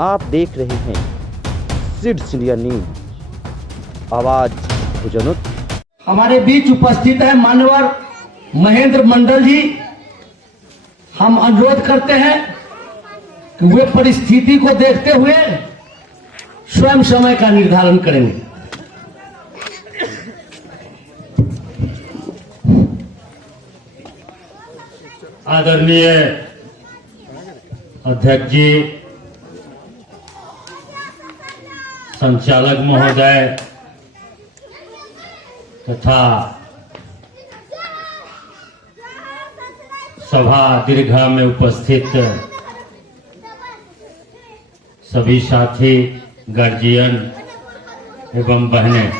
आप देख रहे हैं सिड्स इंडिया न्यूज, आवाज भुजनुत। हमारे बीच उपस्थित है मान्यवर महेंद्र मंडल जी। हम अनुरोध करते हैं कि वे परिस्थिति को देखते हुए स्वयं समय का निर्धारण करेंगे। आदरणीय अध्यक्ष जी, संचालक महोदय तथा सभा दीर्घा में उपस्थित सभी साथी, गार्जियन एवं बहनें,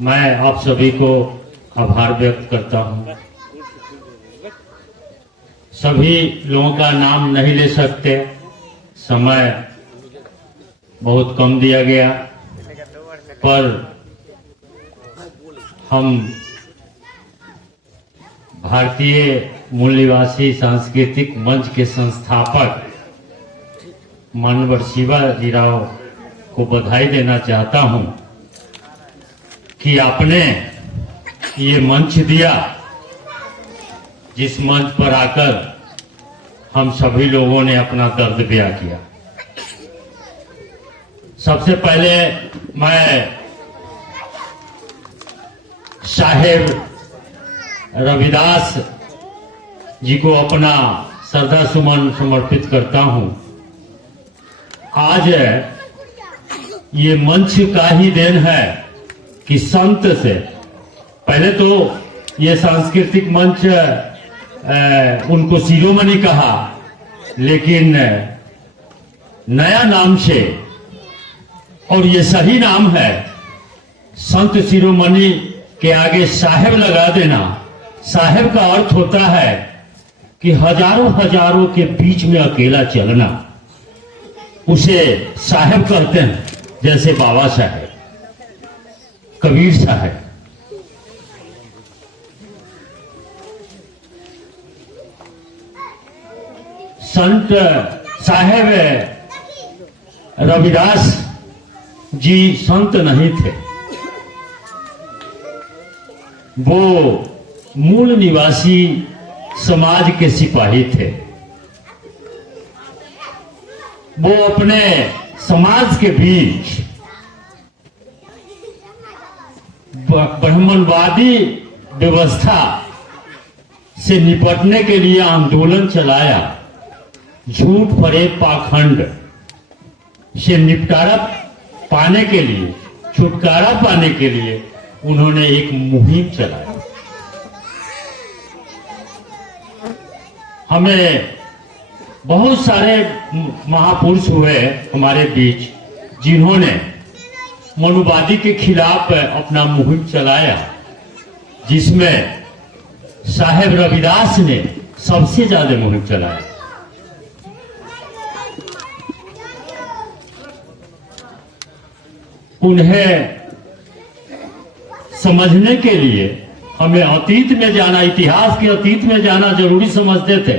मैं आप सभी को आभार व्यक्त करता हूं। सभी लोगों का नाम नहीं ले सकते, समय बहुत कम दिया गया, पर हम भारतीय मूल निवासी सांस्कृतिक मंच के संस्थापक मानवर शिवाजी राव को बधाई देना चाहता हूं कि आपने ये मंच दिया, जिस मंच पर आकर हम सभी लोगों ने अपना दर्द बयां किया। सबसे पहले मैं साहेब रविदास जी को अपना श्रद्धा सुमन समर्पित करता हूं। आज ये मंच का ही देन है कि संत से पहले तो ये सांस्कृतिक मंच उनको शिरोमणि कहा, लेकिन नया नाम से, और ये सही नाम है, संत शिरोमणि के आगे साहेब लगा देना। साहेब का अर्थ होता है कि हजारों हजारों के बीच में अकेला चलना, उसे साहेब कहते हैं। जैसे बाबा साहेब, कबीर साहेब। संत साहेब रविदास जी संत नहीं थे, वो मूल निवासी समाज के सिपाही थे। वो अपने समाज के बीच ब्राह्मणवादी व्यवस्था से निपटने के लिए आंदोलन चलाया। झूठ फरेब पाखंड से निपटारा पाने के लिए, छुटकारा पाने के लिए उन्होंने एक मुहिम चलाया। हमें बहुत सारे महापुरुष हुए हमारे बीच, जिन्होंने मनुवादी के खिलाफ अपना मुहिम चलाया, जिसमें साहेब रविदास ने सबसे ज्यादा मुहिम चलाया। उन्हें समझने के लिए हमें अतीत में जाना, इतिहास के अतीत में जाना जरूरी समझते थे।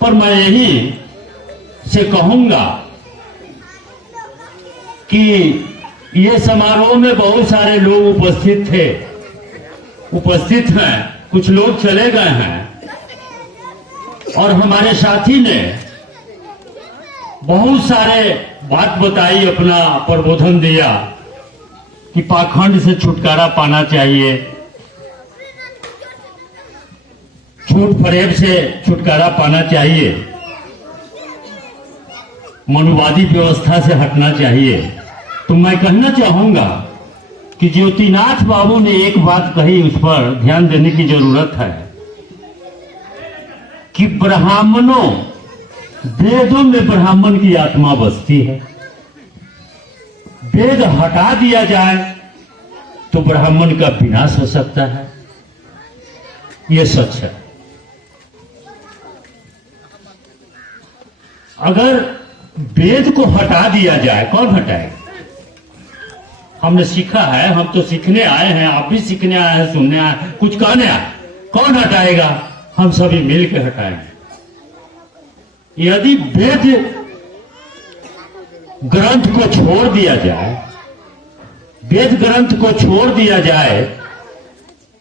पर मैं यही से कहूंगा कि ये समारोह में बहुत सारे लोग उपस्थित हैं, कुछ लोग चले गए हैं, और हमारे साथी ने बहुत सारे बात बताई, अपना प्रबोधन दिया कि पाखंड से छुटकारा पाना चाहिए, झूठ फरेब से छुटकारा पाना चाहिए, मनुवादी व्यवस्था से हटना चाहिए। तो मैं कहना चाहूंगा कि ज्योतिनाथ बाबू ने एक बात कही, उस पर ध्यान देने की जरूरत है कि ब्राह्मणों, वेदों में ब्राह्मण की आत्मा बसती है। वेद हटा दिया जाए तो ब्राह्मण का विनाश हो सकता है। यह सच है। अगर वेद को हटा दिया जाए, कौन हटाएगा? हमने सीखा है, हम तो सीखने आए हैं, आप भी सीखने आए हैं, सुनने आए हैं, कुछ कहने आए। कौन हटाएगा? हम सभी मिलकर हटाएंगे। यदि वेद ग्रंथ को छोड़ दिया जाए, वेद ग्रंथ को छोड़ दिया जाए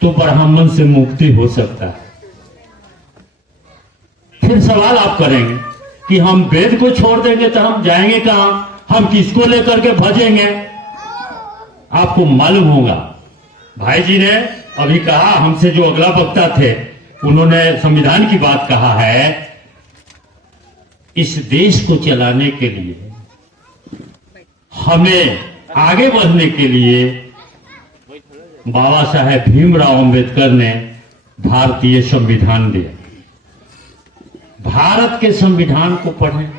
तो ब्राह्मण से मुक्ति हो सकता है। फिर सवाल आप करेंगे कि हम वेद को छोड़ देंगे तो हम जाएंगे कहां, हम किसको लेकर के भजेंगे? आपको मालूम होगा, भाई जी ने अभी कहा, हमसे जो अगला वक्ता थे उन्होंने संविधान की बात कहा है। इस देश को चलाने के लिए, हमें आगे बढ़ने के लिए बाबा साहेब भीमराव अंबेडकर ने भारतीय संविधान दिया। भारत के संविधान को पढ़ें।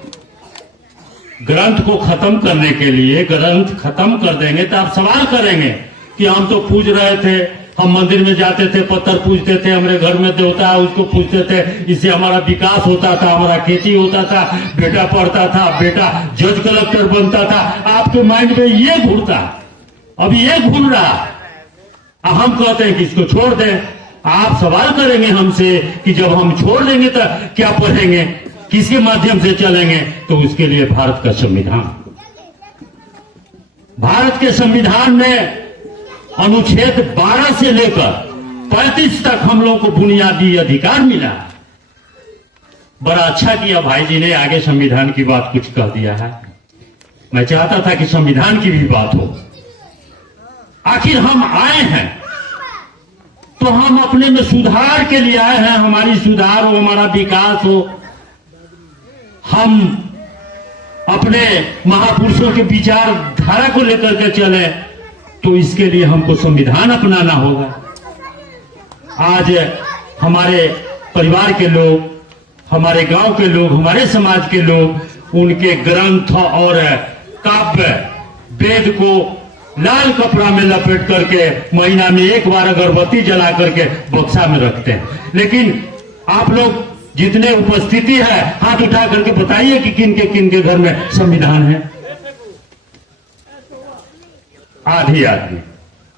ग्रंथ को खत्म करने के लिए, ग्रंथ खत्म कर देंगे तो आप सवाल करेंगे कि हम तो पूज रहे थे, हम मंदिर में जाते थे, पत्थर पूजते थे, हमारे घर में देवता है उसको पूजते थे, इससे हमारा विकास होता था, हमारा खेती होता था, बेटा पढ़ता था, बेटा जज कलेक्टर बनता था। आपके माइंड में ये घूरता, अभी ये घूम रहा, हम कहते हैं कि इसको छोड़ दें। आप सवाल करेंगे हमसे कि जब हम छोड़ देंगे तो क्या पढ़ेंगे, किसके माध्यम से चलेंगे? तो उसके लिए भारत का संविधान, भारत के संविधान में अनुच्छेद 12 से लेकर 35 तक हम लोगों को बुनियादी अधिकार मिला। बड़ा अच्छा किया भाई जी ने, आगे संविधान की बात कुछ कह दिया है। मैं चाहता था कि संविधान की भी बात हो। आखिर हम आए हैं तो हम अपने में सुधार के लिए आए हैं, हमारी सुधार हो, हमारा विकास हो, हम अपने महापुरुषों के विचारधारा को लेकर के चले, तो इसके लिए हमको संविधान अपनाना होगा। आज हमारे परिवार के लोग, हमारे गांव के लोग, हमारे समाज के लोग उनके ग्रंथ और काव्य वेद को लाल कपड़ा में लपेट करके महीना में एक बार अगरबत्ती जला करके बक्सा में रखते हैं। लेकिन आप लोग जितने उपस्थिति है, हाथ उठा करके बताइए कि किन के घर में संविधान है? आधी आधी,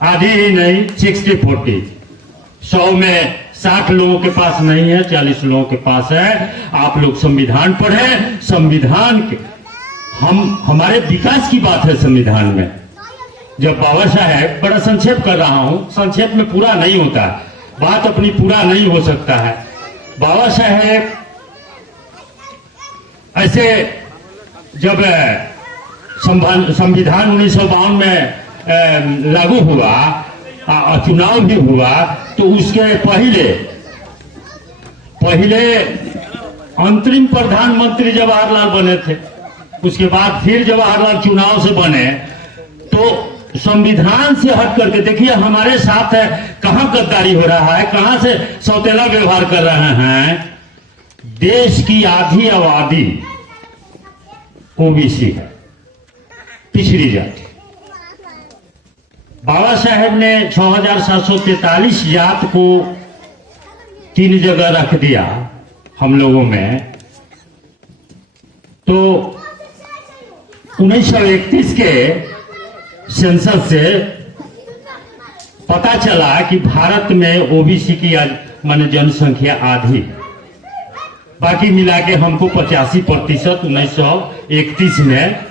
आधी ही नहीं, 60-40, 100 में 60 लोगों के पास नहीं है, 40 लोगों के पास है। आप लोग संविधान पढ़ें। संविधान के हमारे विकास की बात है संविधान में। जब बाबा साहेब, बड़ा संक्षेप कर रहा हूं, संक्षेप में पूरा नहीं होता, बात अपनी पूरा नहीं हो सकता है। बाबा साहेब ऐसे जब संविधान 1952 में लागू हुआ, चुनाव भी हुआ, तो उसके पहले अंतरिम प्रधानमंत्री जवाहरलाल बने थे। उसके बाद फिर जवाहरलाल चुनाव से बने, तो संविधान से हट करके देखिए हमारे साथ है, कहां गद्दारी हो रहा है, कहां से सौतेला व्यवहार कर रहे हैं। देश की आधी आबादी ओबीसी है, पिछड़ी जाति। बाबा साहेब ने 6743 जात को 3 जगह रख दिया हम लोगों में। तो 1931 के सेंसस से पता चला कि भारत में ओबीसी की माने जनसंख्या आधी, बाकी मिला के हमको 85% 1931 में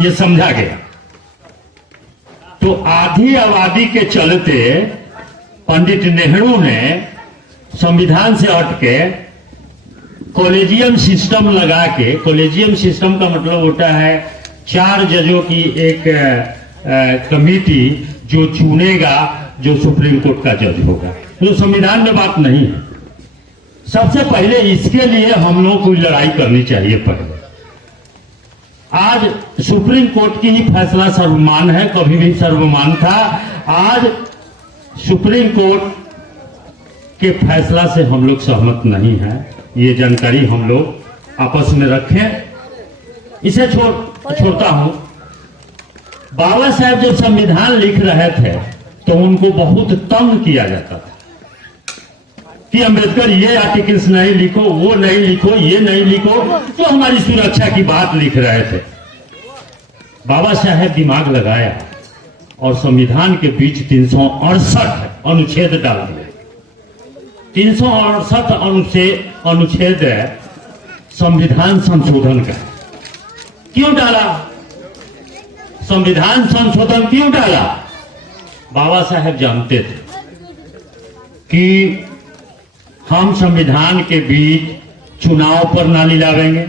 ये समझा गया। तो आधी आबादी के चलते पंडित नेहरू ने संविधान से हट के कॉलेजियम सिस्टम लगा के, कॉलेजियम सिस्टम का मतलब होता है 4 जजों की एक कमेटी जो चुनेगा जो सुप्रीम कोर्ट का जज होगा। तो संविधान में बात नहीं है। सबसे पहले इसके लिए हम लोगों को लड़ाई करनी चाहिए। पहले आज सुप्रीम कोर्ट की ही फैसला सर्वमान है, कभी भी सर्वमान था। आज सुप्रीम कोर्ट के फैसला से हम लोग सहमत नहीं है, ये जानकारी हम लोग आपस में रखें। इसे छोड़ता हूं। बाबा साहब जब संविधान लिख रहे थे तो उनको बहुत तंग किया जाता था कि अंबेडकर ये आर्टिकल्स नहीं लिखो, वो नहीं लिखो, ये नहीं लिखो, जो हमारी सुरक्षा की बात लिख रहे थे। बाबा साहब दिमाग लगाया और संविधान के बीच 368 अनुच्छेद डाल दिए। 368 अनुच्छेद संविधान संशोधन का क्यों डाला? संविधान संशोधन क्यों डाला? बाबा साहेब जानते थे कि हम संविधान के बीच चुनाव पर नाली लावेंगे,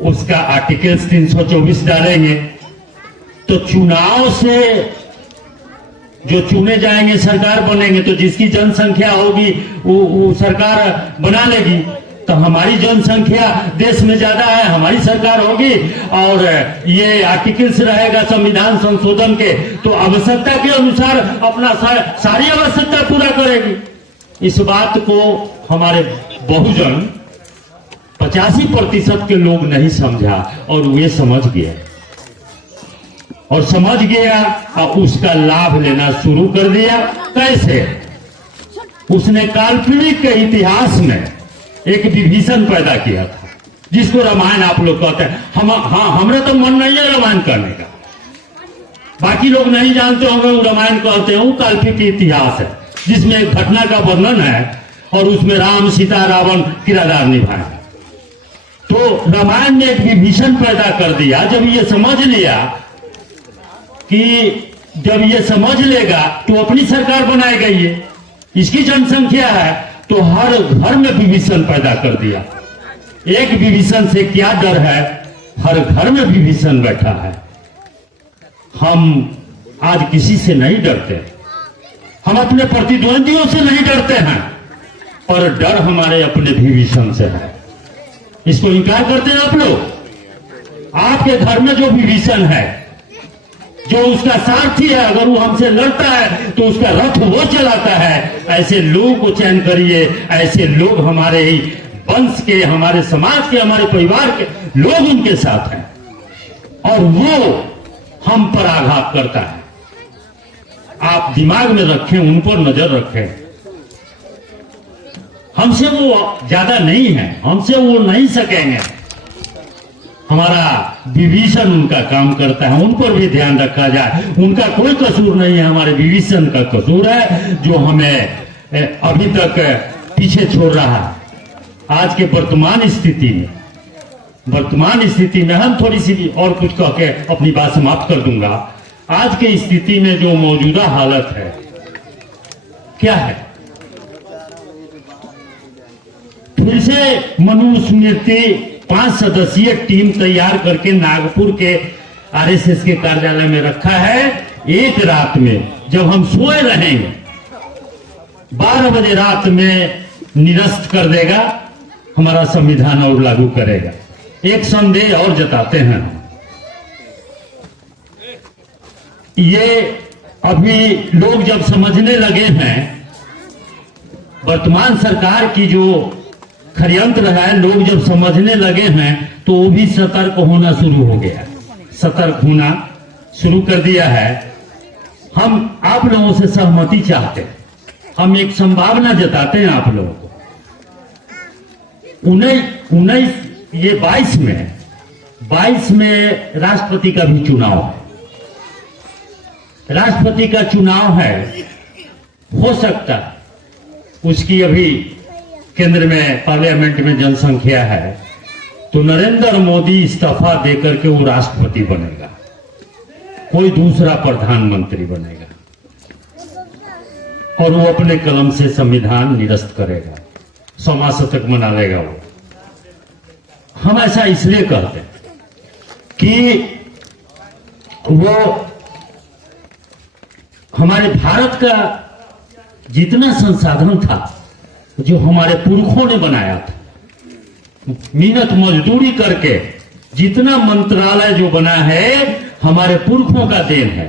उसका आर्टिकल्स 324 डालेंगे, तो चुनाव से जो चुने जाएंगे सरकार बनेंगे, तो जिसकी जनसंख्या होगी वो सरकार बना लेगी। तो हमारी जनसंख्या देश में ज्यादा है, हमारी सरकार होगी और ये आर्टिकल्स रहेगा संविधान संशोधन के, तो आवश्यकता के अनुसार अपना सारी आवश्यकता पूरा करेगी। इस बात को हमारे बहुजन 85% के लोग नहीं समझा और वे समझ गए और समझ गया और उसका लाभ लेना शुरू कर दिया। कैसे? उसने काल्पनिक के इतिहास में एक विभीषण पैदा किया था, जिसको रामायण आप लोग कहते हैं। हमारा तो मन नहीं है रामायण करने का, बाकी लोग नहीं जानते होंगे वो रामायण कहते हैं। वो काल्पनिक इतिहास है जिसमें एक घटना का वर्णन है और उसमें राम सीता रावण किरदार निभाए। तो रामायण ने एक विभीषण पैदा कर दिया। जब ये समझ लिया कि जब ये समझ लेगा तो अपनी सरकार बनाएगा, ये इसकी जनसंख्या है, तो हर घर में विभीषण पैदा कर दिया। एक विभीषण से क्या डर है, हर घर में विभीषण बैठा है। हम आज किसी से नहीं डरते, हम अपने प्रतिद्वंदियों से नहीं डरते हैं, पर डर हमारे अपने विभीषण से है। इसको इनकार करते हैं आप लोग। आपके घर में जो विभीषण है, जो उसका सारथी है, अगर वो हमसे लड़ता है तो उसका रथ वो चलाता है। ऐसे लोगों को चयन करिए, ऐसे लोग हमारे ही वंश के, हमारे समाज के, हमारे परिवार के लोग उनके साथ हैं और वो हम पर आघात करता है। आप दिमाग में रखें, उन पर नजर रखें। हमसे वो ज्यादा नहीं है, हमसे वो नहीं सकेंगे। हमारा विभीषण उनका काम करता है, उन पर भी ध्यान रखा जाए। उनका कोई कसूर नहीं है, हमारे विभीषण का कसूर है जो हमें अभी तक पीछे छोड़ रहा है। आज के वर्तमान स्थिति में हम थोड़ी सी भी और कुछ कह के अपनी बात समाप्त कर दूंगा। आज के स्थिति में जो मौजूदा हालत है क्या है? फिर से मनुस्मृति 5 सदस्यीय टीम तैयार करके नागपुर के आरएसएस के कार्यालय में रखा है। एक रात में जब हम सोए रहेंगे, 12 बजे रात में निरस्त कर देगा, हमारा संविधान और लागू करेगा। एक संदेह और जताते हैं, ये अभी लोग जब समझने लगे हैं, वर्तमान सरकार की जो षड्यंत्र है, लोग जब समझने लगे हैं तो वो भी सतर्क होना शुरू हो गया, सतर्क होना शुरू कर दिया है। हम आप लोगों से सहमति चाहते हैं, हम एक संभावना जताते हैं आप लोगों को। 22 में राष्ट्रपति का भी चुनाव है। राष्ट्रपति का चुनाव है, हो सकता है उसकी अभी केंद्र में पार्लियामेंट में जनसंख्या है तो नरेंद्र मोदी इस्तीफा देकर के वो राष्ट्रपति बनेगा, कोई दूसरा प्रधानमंत्री बनेगा और वो अपने कलम से संविधान निरस्त करेगा, 100वां शतक मना लेगा वो। हम ऐसा इसलिए कहते हैं कि वो हमारे भारत का जितना संसाधन था जो हमारे पुरखों ने बनाया था, मेहनत मजदूरी करके जितना मंत्रालय जो बना है हमारे पुरखों का देन है,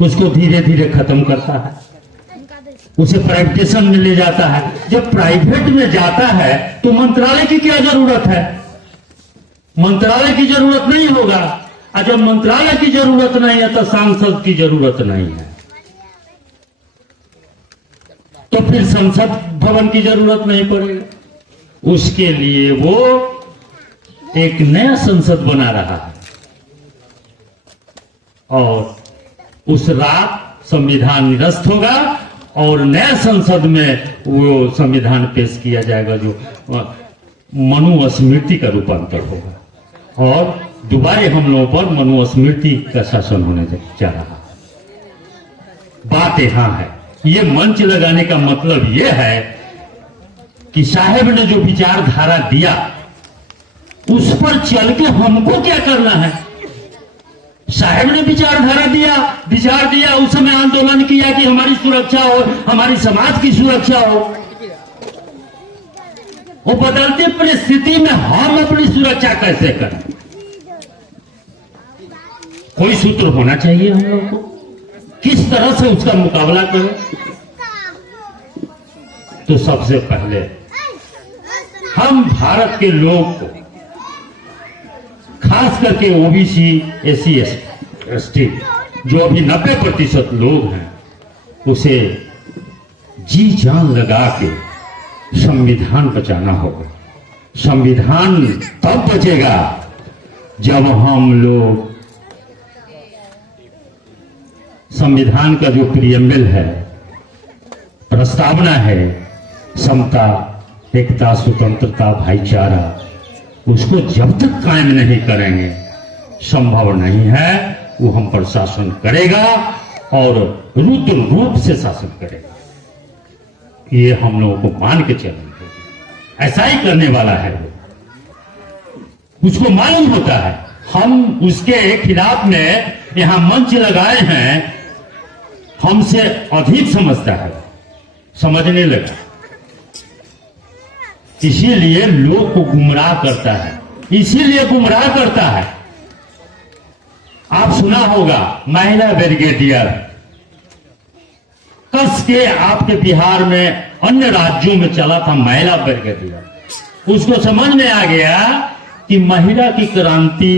उसको धीरे धीरे खत्म करता है, उसे प्राइवेटेशन में ले जाता है। जब प्राइवेट में जाता है तो मंत्रालय की क्या जरूरत है? मंत्रालय की जरूरत नहीं होगा, और जब मंत्रालय की जरूरत नहीं है तो सांसद की जरूरत नहीं है, तो फिर संसद भवन की जरूरत नहीं पड़ेगी। उसके लिए वो एक नया संसद बना रहा है और उस रात संविधान निरस्त होगा और नया संसद में वो संविधान पेश किया जाएगा जो मनुस्मृति का रूपांतर होगा और दोबारा हम लोगों पर मनुस्मृति का शासन होने जा रहा है। बात यहां है, ये मंच लगाने का मतलब ये है कि साहेब ने जो विचारधारा दिया उस पर चल के हमको क्या करना है। साहेब ने विचारधारा दिया, विचार दिया, उस समय आंदोलन किया कि हमारी सुरक्षा हो, हमारी समाज की सुरक्षा हो। वो बदलती परिस्थिति में हम अपनी सुरक्षा कैसे करें, कोई सूत्र होना चाहिए हम लोग को, किस तरह से उसका मुकाबला करें। तो सबसे पहले हम भारत के लोग को, खास करके ओबीसी, एससी, एसटी जो अभी 90% लोग हैं, उसे जी जान लगा के संविधान बचाना होगा। संविधान तब बचेगा जब हम लोग संविधान का जो प्रियम्बल है, प्रस्तावना है, समता, एकता, स्वतंत्रता, भाईचारा, उसको जब तक कायम नहीं करेंगे संभव नहीं है वो हम पर शासन करेगा और रुद्र रूप से शासन करेगा। ये हम लोगों को मान के चलेंगे, ऐसा ही करने वाला है वो, उसको मालूम होता है। हम उसके खिलाफ में यहां मंच लगाए हैं, हमसे अधिक समझता है, समझने लगा, इसीलिए लोग को गुमराह करता है, इसीलिए गुमराह करता है। आप सुना होगा महिला ब्रिगेडियर, कस के आपके बिहार में, अन्य राज्यों में चला था महिला ब्रिगेडियर। उसको समझ में आ गया कि महिला की क्रांति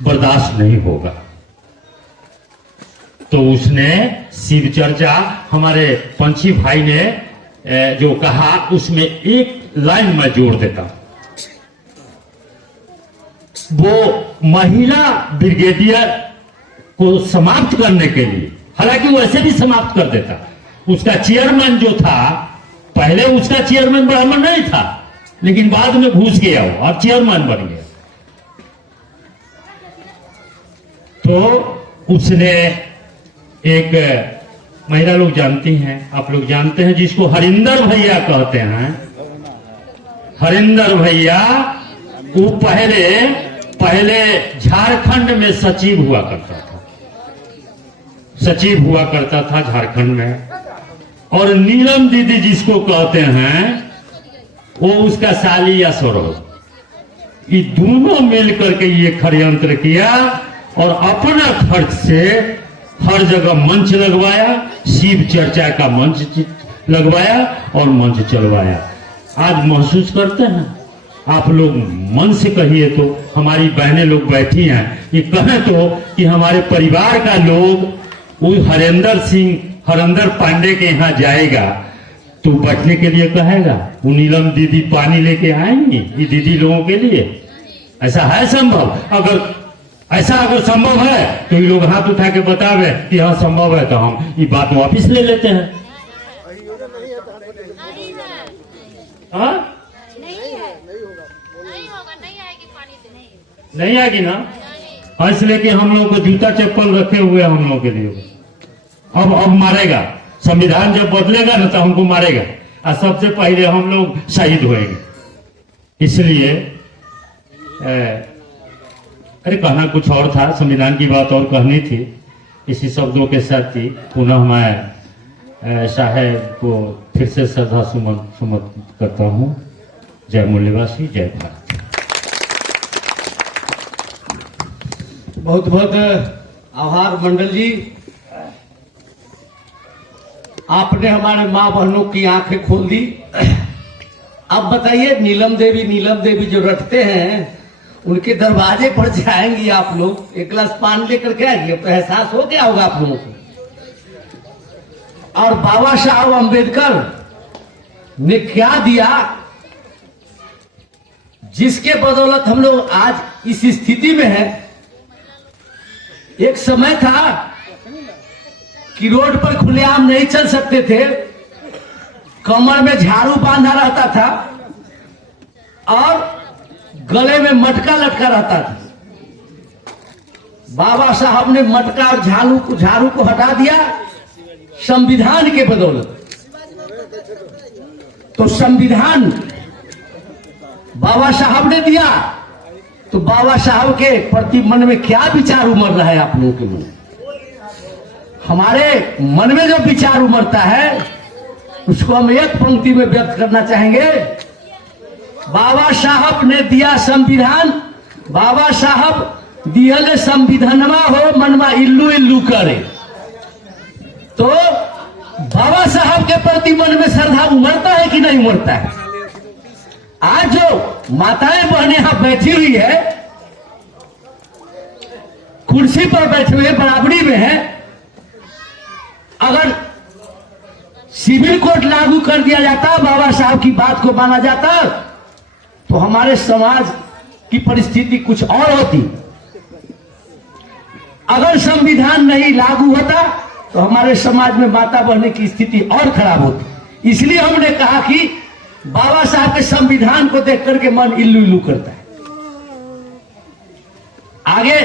बर्दाश्त नहीं होगा, तो उसने शिव चर्चा, हमारे पंछी भाई ने जो कहा उसमें एक लाइन में जोड़ देता, वो महिला ब्रिगेडियर को समाप्त करने के लिए, हालांकि वो ऐसे भी समाप्त कर देता, उसका चेयरमैन जो था, पहले उसका चेयरमैन ब्राह्मण नहीं था, लेकिन बाद में घुस गया वो और चेयरमैन बन गया। तो उसने एक महिला लोग जानती हैं, आप लोग जानते हैं, जिसको हरिंदर भैया कहते हैं। हरिंदर भैया वो पहले झारखंड में सचिव हुआ करता था, सचिव हुआ करता था झारखंड में। और नीलम दीदी जिसको कहते हैं, वो उसका साली या सौरव, ये दोनों मिलकर के ये षड्यंत्र किया और अपना खर्च से हर जगह मंच लगवाया, शिव चर्चा का मंच लगवाया और मंच चलवाया। आज महसूस करते हैं आप लोग, मन से कहिए तो, हमारी बहनें लोग बैठी हैं, ये कहें तो कि हमारे परिवार का लोग वो हरेंद्र पांडे के यहाँ जाएगा तो बैठने के लिए कहेगा, वो नीलम दीदी पानी लेके आएंगी ये दीदी लोगों के लिए। ऐसा है संभव? अगर ऐसा संभव है तो ये लोग हाथ उठा के बतावे कि हाँ संभव है, तो हम ये बात वापिस ले लेते हैं। हाँ नहीं आएगी ना, इसलिए कि हम लोग को जूता चप्पल रखे हुए हैं हम लोग के लिए। अब मारेगा, संविधान जब बदलेगा ना तो हमको मारेगा, और सबसे पहले हम लोग शहीद होएंगे। इसलिए अरे कहना कुछ और था, संविधान की बात और कहनी थी, इसी शब्दों के साथ ही पुनः मैं साहेब को फिर से श्रद्धा सुमन करता हूँ। जय मूल्यवासी, जय भारत। बहुत बहुत आभार मंडल जी, आपने हमारे माँ बहनों की आंखें खोल दी। अब बताइए, नीलम देवी जो रटते हैं, उनके दरवाजे पर जाएंगी आप लोग, एक गिलास पानी लेकर के आएंगे, अब तो एहसास हो गया होगा आप लोगों को। और बाबा साहब अम्बेडकर ने क्या दिया, जिसके बदौलत हम लोग आज इस स्थिति में हैं। एक समय था कि रोड पर खुलेआम नहीं चल सकते थे, कमर में झाड़ू बांधा रहता था और गले में मटका लटका रहता था। बाबा साहब ने मटका और झाड़ू को हटा दिया संविधान के बदौलत। तो संविधान बाबा साहब ने दिया, तो बाबा साहब के प्रति मन में क्या विचार उमड़ रहा है आप लोगों के मन? हमारे मन में जो विचार उमड़ता है उसको हम एक पंक्ति में व्यक्त करना चाहेंगे। बाबा साहब ने दिया संविधान, बाबा साहब दियल संविधानमा हो मनवा इल्लू इल्लू करे। तो बाबा साहब के प्रति मन में श्रद्धा उमड़ता है कि नहीं उमड़ता है? आज जो माताएं बहनें यहां बैठी हुई है, कुर्सी पर बैठे हुए बराबरी में है, अगर सिविल कोड लागू कर दिया जाता, बाबा साहब की बात को माना जाता, तो हमारे समाज की परिस्थिति कुछ और होती। अगर संविधान नहीं लागू होता तो हमारे समाज में माता बहने की स्थिति और खराब होती। इसलिए हमने कहा कि बाबा साहब के संविधान को देख करके मन इल्लू इल्लू करता है। आगे